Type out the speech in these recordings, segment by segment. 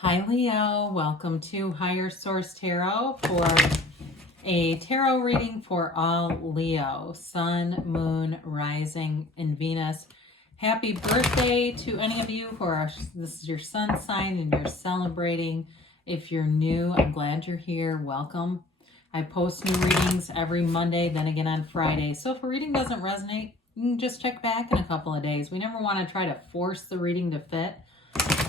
Hi Leo, welcome to Higher Source Tarot for a tarot reading for all Leo, Sun, Moon, Rising, and Venus. Happy birthday to any of you this is your sun sign and you're celebrating. If you're new, I'm glad you're here. Welcome. I post new readings every Monday, then again on Friday. So if a reading doesn't resonate, you can just check back in a couple of days. We never want to try to force the reading to fit.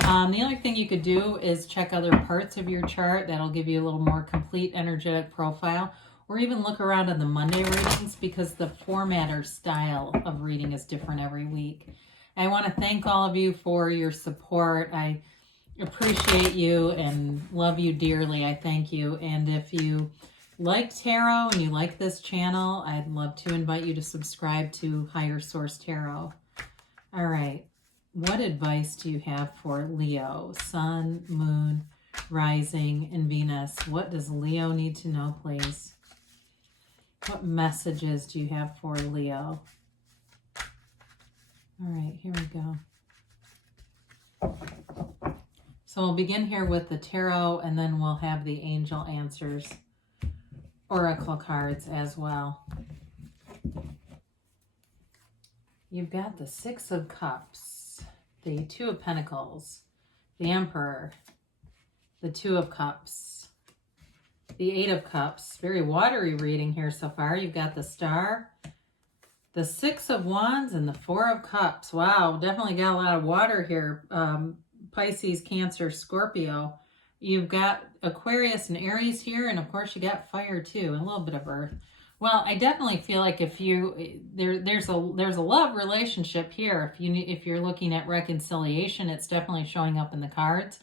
The other thing you could do is check other parts of your chart. That'll give you a little more complete energetic profile. Or even look around on the Monday readings because the format or style of reading is different every week. I want to thank all of you for your support. I appreciate you and love you dearly. I thank you. And if you like tarot and you like this channel, I'd love to invite you to subscribe to Higher Source Tarot. All right. What advice do you have for Leo, Sun, Moon, Rising, and Venus? What does Leo need to know, please? What messages do you have for Leo? All right, here we go. So we'll begin here with the tarot, and then we'll have the angel answers, oracle cards as well. You've got the Six of Cups, the Two of Pentacles, the Emperor, the Two of Cups, the Eight of Cups. Very watery reading here so far. You've got the Star, the Six of Wands, and the Four of Cups. Wow, definitely got a lot of water here. Pisces, Cancer, Scorpio. You've got Aquarius and Aries here, and of course you got fire too, and a little bit of earth. Well, I definitely feel like if you there's a love relationship here. If you're looking at reconciliation, it's definitely showing up in the cards.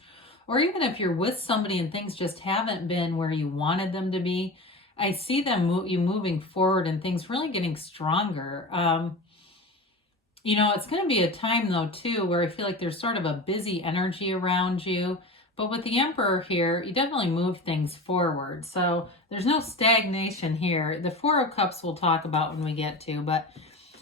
Or even if you're with somebody and things just haven't been where you wanted them to be, I see you moving forward and things really getting stronger. It's going to be a time though too where I feel like there's sort of a busy energy around you. But with the Emperor here, you definitely move things forward. So there's no stagnation here. The Four of Cups we'll talk about when we get to. But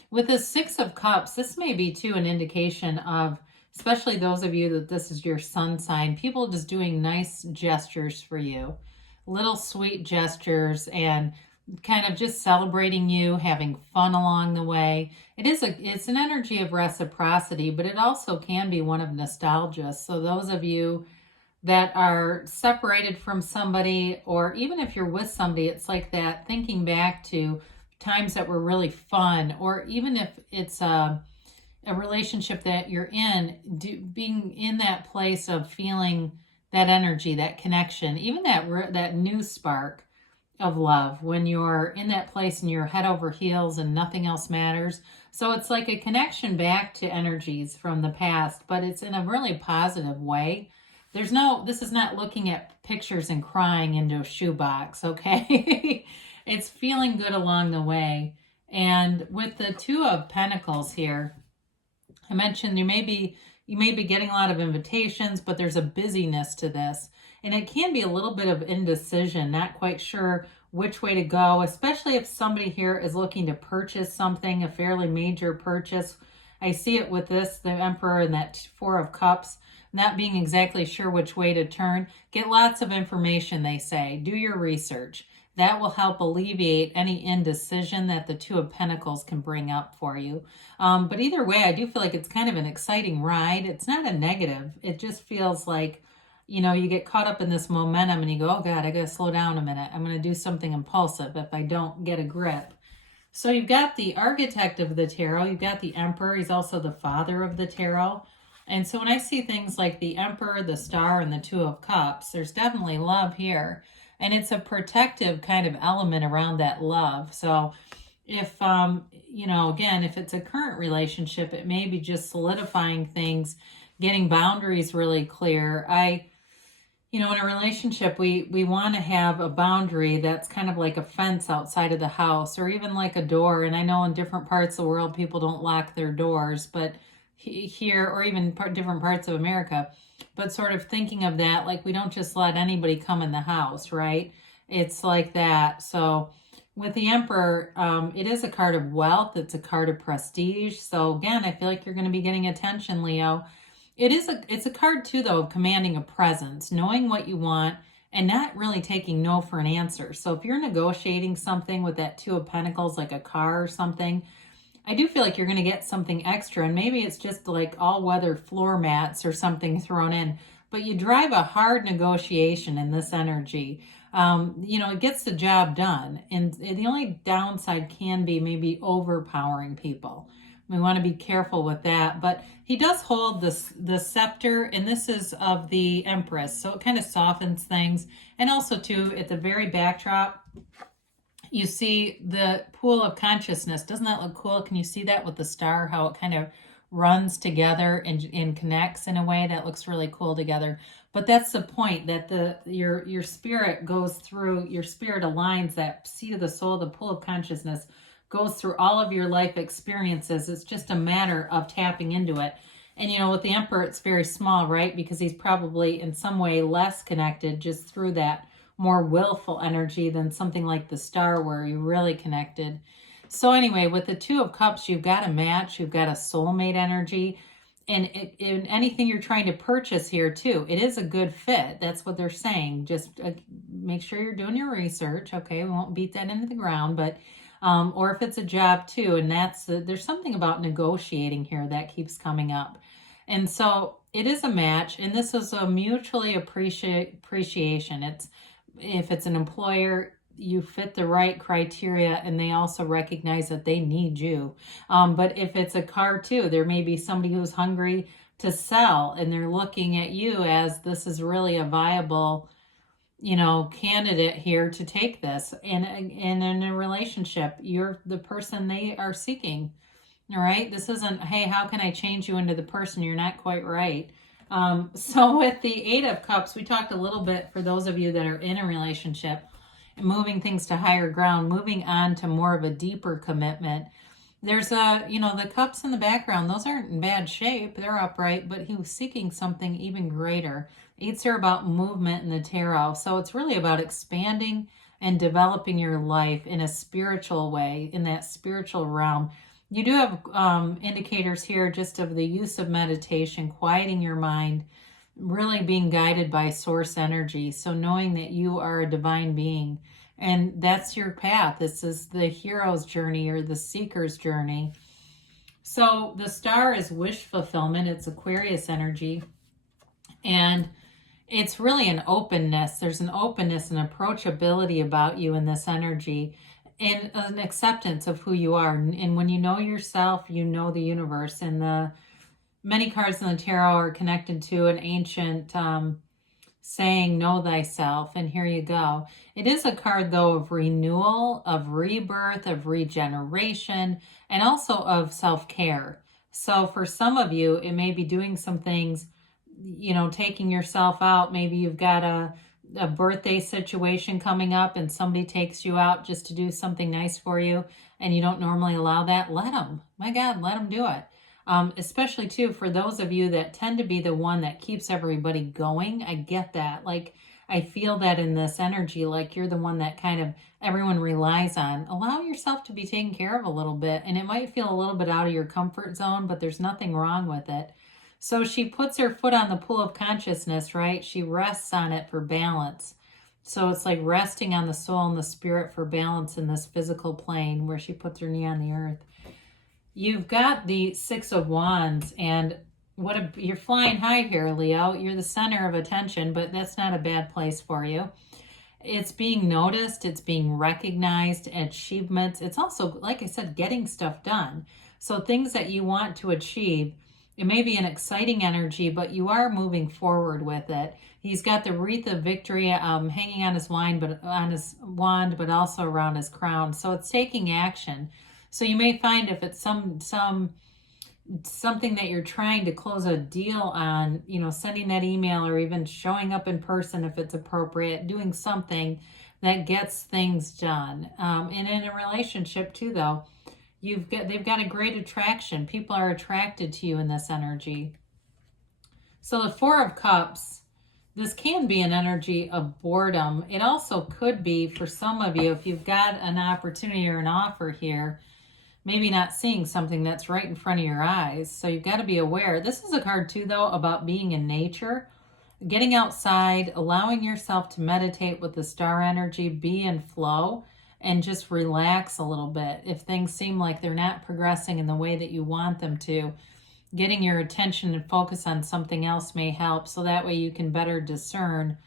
with the Six of Cups, this may be too an indication of, especially those of you that this is your sun sign, people just doing nice gestures for you. Little sweet gestures and kind of just celebrating you, having fun along the way. It's an energy of reciprocity, but it also can be one of nostalgia. So those of you that are separated from somebody, or even if you're with somebody, it's like that, thinking back to times that were really fun, or even if it's a relationship that you're in, being in that place of feeling that energy, that connection, even that new spark of love when you're in that place and you're head over heels and nothing else matters. So it's like a connection back to energies from the past, but it's in a really positive way. This is not looking at pictures and crying into a shoebox, okay? It's feeling good along the way. And with the Two of Pentacles here, I mentioned you may be getting a lot of invitations, but there's a busyness to this. And it can be a little bit of indecision, not quite sure which way to go, especially if somebody here is looking to purchase something, a fairly major purchase. I see it with the Emperor and that Four of Cups. Not being exactly sure which way to turn. Get lots of information, they say. Do your research. That will help alleviate any indecision that the Two of Pentacles can bring up for you. But either way, I do feel like it's kind of an exciting ride. It's not a negative. It just feels like, you get caught up in this momentum and you go, oh God, I got to slow down a minute. I'm going to do something impulsive if I don't get a grip. So you've got the architect of the tarot. You've got the Emperor. He's also the father of the tarot. And so when I see things like the Emperor, the Star, and the Two of Cups, there's definitely love here. And it's a protective kind of element around that love. So if, again, if it's a current relationship, it may be just solidifying things, getting boundaries really clear. In a relationship, we want to have a boundary that's kind of like a fence outside of the house, or even like a door. And I know in different parts of the world, people don't lock their doors, but here, or even different parts of America, but sort of thinking of that, like we don't just let anybody come in the house, right? It's like that. So with the Emperor, it is a card of wealth. It's a card of prestige. So again, I feel like you're going to be getting attention, Leo. It's a card too, though, of commanding a presence, knowing what you want and not really taking no for an answer. So if you're negotiating something with that Two of Pentacles, like a car or something, I do feel like you're going to get something extra, and maybe it's just like all-weather floor mats or something thrown in, but you drive a hard negotiation in this energy. It gets the job done, and the only downside can be maybe overpowering people. We want to be careful with that, but he does hold the scepter, and this is of the Empress, so it kind of softens things. And also, too, at the very backdrop, you see the pool of consciousness. Doesn't that look cool? Can you see that with the star, how it kind of runs together and connects in a way that looks really cool together? But that's the point, that your spirit goes through, your spirit aligns, that seat of the soul, the pool of consciousness goes through all of your life experiences. It's just a matter of tapping into it. And with the Emperor, it's very small, right? Because he's probably in some way less connected just through that more willful energy than something like the Star, where you're really connected. So anyway, with the Two of Cups, you've got a match, you've got a soulmate energy, and in anything you're trying to purchase here too, it is a good fit. That's what they're saying. Just make sure you're doing your research. Okay, we won't beat that into the ground, but or if it's a job too, and there's something about negotiating here that keeps coming up. And so it is a match, and this is a mutually appreciation. If it's an employer, you fit the right criteria, and they also recognize that they need you. But if it's a car too, there may be somebody who's hungry to sell, and they're looking at you as this is really a viable candidate here to take this. And in a relationship, you're the person they are seeking. All right. This isn't, hey, how can I change you into the person? You're not quite right. So with the Eight of Cups, we talked a little bit, for those of you that are in a relationship, moving things to higher ground, moving on to more of a deeper commitment. There's the cups in the background, those aren't in bad shape. They're upright, but he was seeking something even greater. Eights are about movement in the tarot. So it's really about expanding and developing your life in a spiritual way, in that spiritual realm. You do have indicators here just of the use of meditation, quieting your mind, really being guided by source energy. So knowing that you are a divine being, and that's your path. This is the hero's journey or the seeker's journey. So the Star is wish fulfillment. It's Aquarius energy. And it's really an openness. There's an openness and approachability about you in this energy, and an acceptance of who you are. And when you know yourself, you know the universe. And the many cards in the tarot are connected to an ancient saying, know thyself. And here you go. It is a card, though, of renewal, of rebirth, of regeneration, and also of self-care. So for some of you, it may be doing some things, taking yourself out. Maybe you've got a birthday situation coming up, and somebody takes you out just to do something nice for you, and you don't normally allow that. Let them. My God, let them do it. Especially too, for those of you that tend to be the one that keeps everybody going. I get that. Like, I feel that in this energy, like you're the one that kind of everyone relies on. Allow yourself to be taken care of a little bit, and it might feel a little bit out of your comfort zone, but there's nothing wrong with it. So she puts her foot on the pool of consciousness, right? She rests on it for balance. So it's like resting on the soul and the spirit for balance in this physical plane, where she puts her knee on the earth. You've got the Six of Wands, and you're flying high here, Leo. You're the center of attention, but that's not a bad place for you. It's being noticed, it's being recognized, achievements. It's also, like I said, getting stuff done. So things that you want to achieve, it may be an exciting energy, but you are moving forward with it. He's got the wreath of victory hanging on his wand, but also around his crown. So it's taking action. So you may find, if it's something that you're trying to close a deal on, sending that email, or even showing up in person if it's appropriate, doing something that gets things done. And in a relationship too, though, they've got a great attraction. People are attracted to you in this energy. So the Four of Cups, this can be an energy of boredom. It also could be, for some of you, if you've got an opportunity or an offer here, maybe not seeing something that's right in front of your eyes. So you've got to be aware. This is a card too, though, about being in nature, getting outside, allowing yourself to meditate with the star energy, be in flow, and just relax a little bit. If things seem like they're not progressing in the way that you want them to, getting your attention and focus on something else may help, so that way you can better discern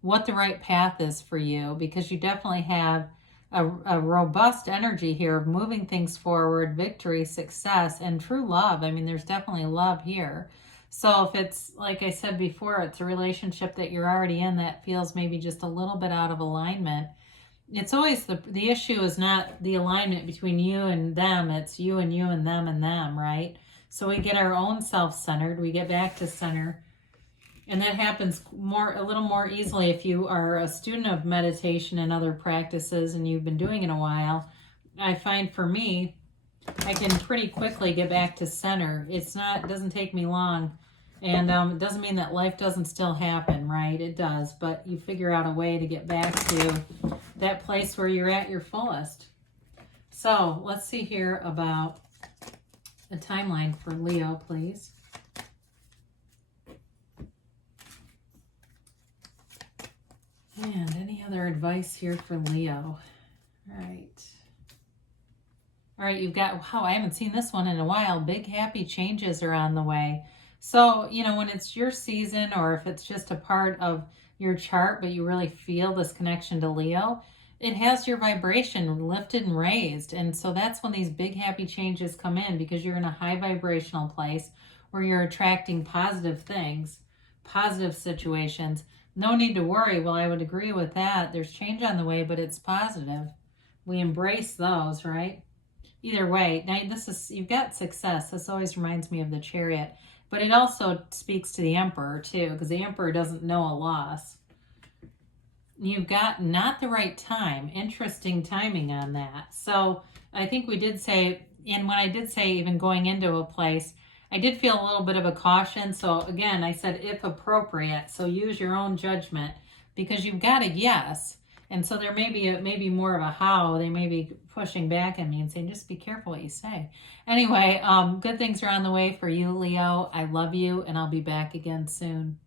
what the right path is for you, because you definitely have a robust energy here of moving things forward, victory, success, and true love. I mean, there's definitely love here. So if it's, like I said before, it's a relationship that you're already in that feels maybe just a little bit out of alignment, it's always the issue is not the alignment between you and them, it's you and them, right? So we get our own self-centered, we get back to center. And that happens a little more easily if you are a student of meditation and other practices and you've been doing it a while. I find for me, I can pretty quickly get back to center. It doesn't take me long. And it doesn't mean that life doesn't still happen, right? It does, but you figure out a way to get back to that place where you're at your fullest. So let's see here about a timeline for Leo, please. And any other advice here for Leo? All right. All right, you've got, wow, I haven't seen this one in a while. Big happy changes are on the way. So, you know, when it's your season, or if it's just a part of your chart, but you really feel this connection to Leo, it has your vibration lifted and raised. And so that's when these big happy changes come in, because you're in a high vibrational place where you're attracting positive things, positive situations. No need to worry. Well, I would agree with that. There's change on the way, but it's positive. We embrace those, right? Either way, now you've got success. This always reminds me of the Chariot, but it also speaks to the Emperor too, because the Emperor doesn't know a loss. You've got not the right time. Interesting timing on that. So I think we did say, and when I did say even going into a place, I did feel a little bit of a caution. So again, I said if appropriate. So use your own judgment, because you've got a yes. And so there may be more of a how. They may be pushing back at me and saying, just be careful what you say. Anyway, good things are on the way for you, Leo. I love you, and I'll be back again soon.